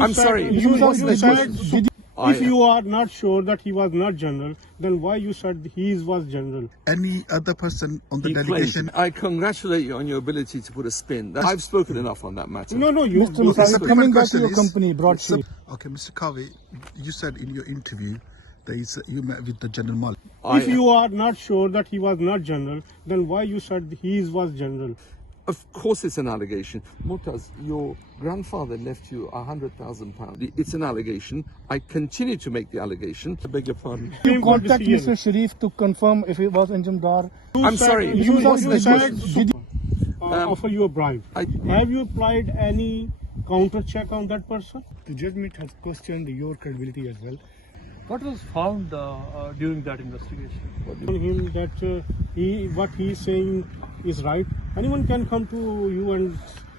I'm sorry. If you are not sure that he was not general, then why you said he was general? Any other person on the He delegation? claimed. I congratulate you on your ability to put a spin. I've spoken enough on that matter. No, you. Mr. Moussavi, coming back to your is- company, Broadsheet. Okay, Mr. Kaveh, you said in your interview that you met with the General Malik. If you are not sure that he was not general, then why you said he was general? Of course it's an allegation. Murtaz, your grandfather left you £100,000. It's an allegation. I continue to make the allegation. I beg your pardon. You contact Mr. Sharif to confirm if he was in Jumdar. I'm sorry. Did offer you a bribe? Have you applied any counter check on that person? The judgment has questioned your credibility as well. What was found during that investigation? On him that what he is saying is right. Anyone can come to you and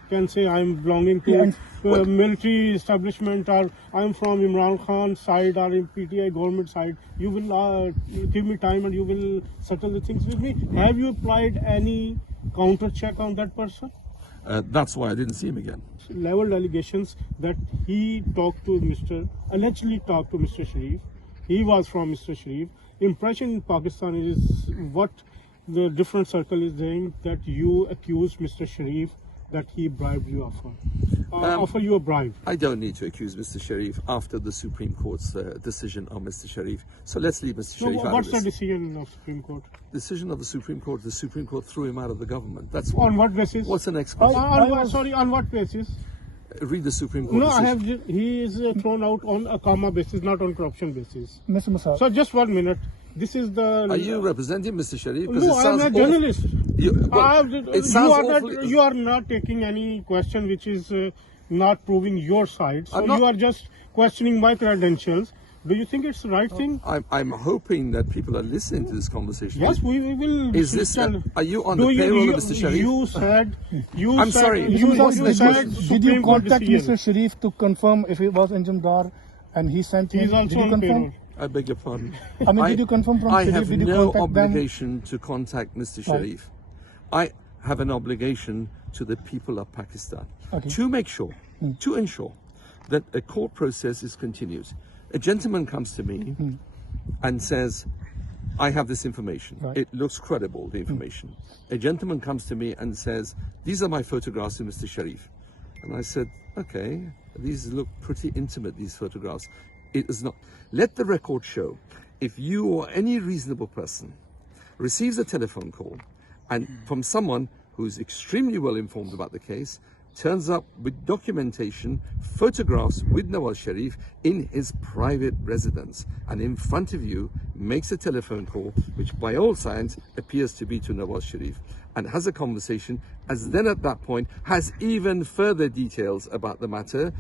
can say I'm belonging to military establishment, or I'm from Imran Khan side or in PTI government side. You will give me time and you will settle the things with me. Have you applied any counter check on that person? That's why I didn't see him again. Leveled allegations that he allegedly talked to Mr. Sharif. He was from Mr. Sharif. Impression in Pakistan is what the different circle is saying, that you accuse Mr. Sharif that he bribed you offer you a bribe. I don't need to accuse Mr. Sharif after the Supreme Court's decision on Mr. Sharif. So let's leave Mr. Sharif out of What's this. the decision of Supreme Court? Decision of the Supreme Court threw him out of the government. That's On what basis? What's the next question? On what basis? Read the Supreme Court No, decision. he is thrown out on a karma basis, not on corruption basis. Mr. Moussavi. So just 1 minute. This is the. Are you representing Mr. Sharif? No, I'm a journalist. It sounds awful. You are not taking any question which is not proving your side. So you are just questioning my credentials. Do you think it's the right thing? I'm hoping that people are listening to this conversation. Yes, we will. Is this? Are you on the payroll of Mr. Sharif? You said. I'm sorry. Did you contact Mr. Sharif to confirm if he was in Jumdar and he sent him? He's also did you on confirm? payroll. I beg your pardon. I mean, did you confirm from I Sharif? have Did you no contact them? obligation to contact Mr. Sharif. I have an obligation to the people of Pakistan to make sure, to ensure that a court process is continued. A gentleman comes to me and says, I have this information. It looks credible, the information. A gentleman comes to me and says, these are my photographs of Mr. Sharif. And I said, okay, these look pretty intimate, these photographs. It is not. Let the record show, if you or any reasonable person receives a telephone call and from someone who is extremely well informed about the case, turns up with documentation, photographs with Nawaz Sharif in his private residence, and in front of you makes a telephone call, which by all signs appears to be to Nawaz Sharif, and has a conversation, as then at that point has even further details about the matter,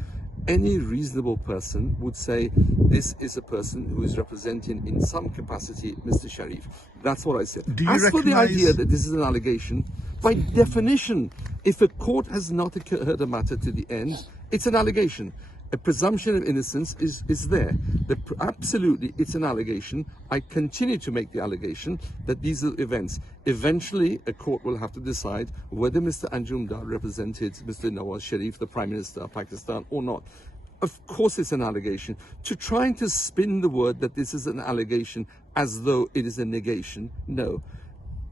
any reasonable person would say this is a person who is representing in some capacity Mr. Sharif. That's what I said. As for the idea that this is an allegation, by definition, if a court has not heard a matter to the end, it's an allegation. A presumption of innocence is there. Absolutely, it's an allegation. I continue to make the allegation that these are events. Eventually, a court will have to decide whether Mr. Anjumdar represented Mr. Nawaz Sharif, the Prime Minister of Pakistan, or not. Of course it's an allegation. To trying to spin the word that this is an allegation as though it is a negation, no.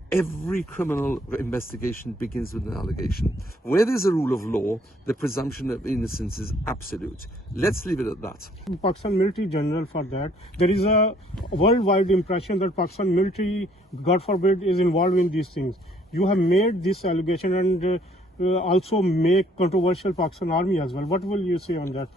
Every criminal investigation begins with an allegation. Where there's a rule of law, the presumption of innocence is absolute. Let's leave it at that. Pakistan military general for that. There is a worldwide impression that Pakistan military, God forbid, is involved in these things. You have made this allegation and also make controversial Pakistan army as well. What will you say on that?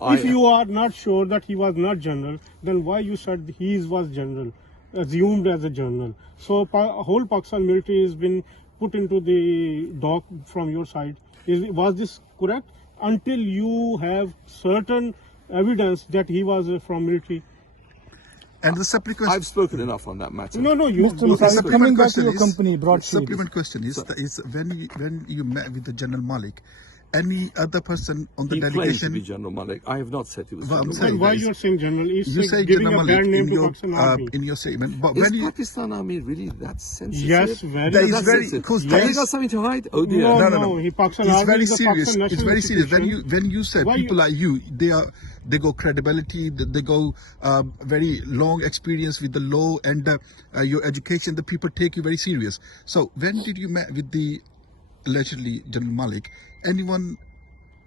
If you are not sure that he was not general, then why you said he was general? Assumed as a general. So whole Pakistan military has been put into the dock from your side. Was this correct? Until you have certain evidence that he was from military. And the separate question. I've spoken enough on that matter. No, you. Mr. Moussavi, coming back to your company, Broadsheet. Supplement question is when you met with the General Malik, any other person on the He claims to delegation? be General Malik. I have not said he was Well, I'm General saying- Malik. Why you are saying general? It's You say giving General a Malik bad name in to your, Pakistan Army. in your statement, but Is when you, Pakistan Army really that sensitive? Yes, very. That is That's very- sensitive. because Have that you is- got something to hide? Oh dear. No, no. He Pakistan It's Army very is a serious. Pakistan It's national very serious. institution. When you said Why people you- like you, they go credibility, they go very long experience with the law and your education. The people take you very serious. So when did you met with the allegedly General Malik? Anyone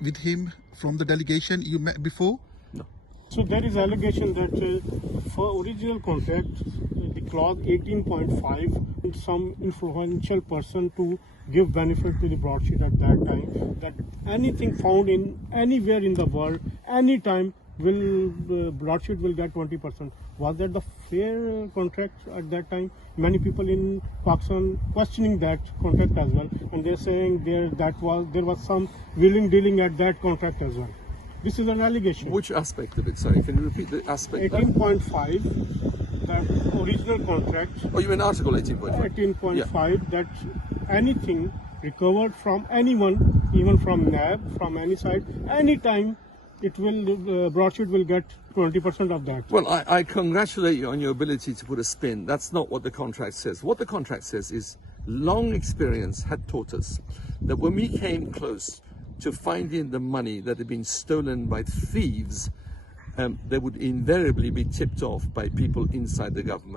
with him from the delegation you met before? No. So there is allegation that for original contract, the clause 18.5, some influential person to give benefit to the broadsheet at that time, that anything found in anywhere in the world, anytime, broadsheet will get 20%. Was that the fair contract at that time? Many people in Pakistan questioning that contract as well, and they're saying there was some willing dealing at that contract as well. This is an allegation. Which aspect of it? Sorry, can you repeat the aspect? 18.5, that original contract. Oh, you mean Article 18.5? 18.5, that anything recovered from anyone, even from NAB, from any side, anytime, it will broadsheet will get 20% of that. Well, I congratulate you on your ability to put a spin. That's not what the contract says. What the contract says is long experience had taught us that when we came close to finding the money that had been stolen by thieves, they would invariably be tipped off by people inside the government.